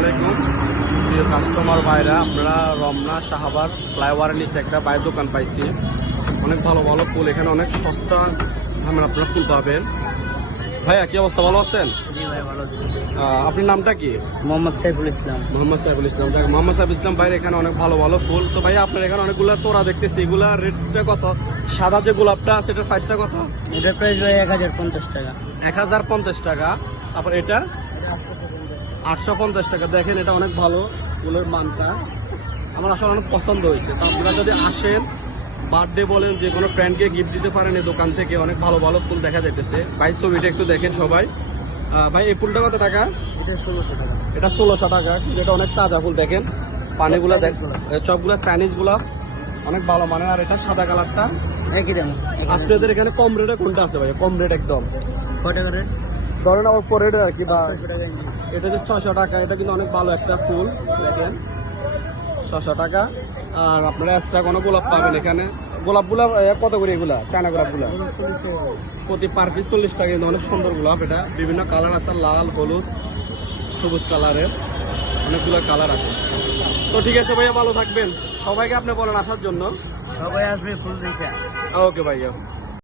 আলাইকুম প্রিয় কাস্টমার ভাইরা, আপনারা রমনা শাহবাগ ফ্লাইওভারের নিচে একটা বাইরের দোকান পাইছি। অনেক ভালো ভালো ফুল, এখানে অনেক সস্তা দামের আপনারা ফুল পাবেন। ভাইয়া কি অবস্থা, ভালো আছেন? জি ভাই, ভালো আছি। আপনার নামটা কি? মোহাম্মদ সাইফুল ইসলাম। মোহাম্মদ সাইফুল ইসলাম। মোহাম্মদ সাইফুল ইসলাম ভাইয়ের এখানে অনেক ভালো ভালো ফুল। তো ভাইয়া আপনার এখানে অনেকগুলো তোড়া দেখতেছি, এগুলা রেটটা কত? সাদা যে গোলাপটা আছে এটার প্রাইসটা কত? এটার প্রাইস ভাই 1050 টাকা। 1050 টাকা। তারপর এটা 850 টাকা। দেখেন এটা অনেক ভালো ফুলের মানটা, আমার আসলে অনেক পছন্দ হয়েছে। তো আপনারা যদি আসেন, বার্থডে বলেন, যে কোনো ফ্রেন্ডকে গিফট দিতে পারেন, এই দোকান থেকে অনেক ভালো ভালো ফুল দেখা যাইতেছে। ভাই ছবিটা একটু দেখেন সবাই। ভাই এই ফুলটা কত টাকা? এটা 1600 টাকা। এটা 1600 টাকা। এটা অনেক তাজা ফুল, দেখেন পানিগুলা দেখ, সবগুলা চাইনিজ গুলা অনেক ভালো মানের। আর এটা সাদা কালারটা একই দাম। আপনাদের এখানে কম রেটে কোনটা আছে ভাই? কম রেট একদম কত করে? ধরেন আমার পরে আর কি, বা 600 টাকা ইঞ্চি। এটা হচ্ছে 600 টাকা। এটা কিন্তু অনেক ভালো একটা ফুল, দেখেন 600 টাকা। আর আপনারা এক্সট্রা কোনো গোলাপ পাবেন এখানে। গোলাপগুলা কত করে এগুলা? চায়না গোলাপগুলা প্রতি পার পিস 40 টাকা। কিন্তু অনেক সুন্দর গোলাপ, এটা বিভিন্ন কালার আছে, লাল, হলুদ, সবুজ কালারের, অনেকগুলো কালার আছে। তো ঠিক আছে ভাইয়া, ভালো থাকবেন। সবাইকে আপনি বলেন আসার জন্য। সবাই আসবে ফুল দেখে। ওকে ভাইয়া।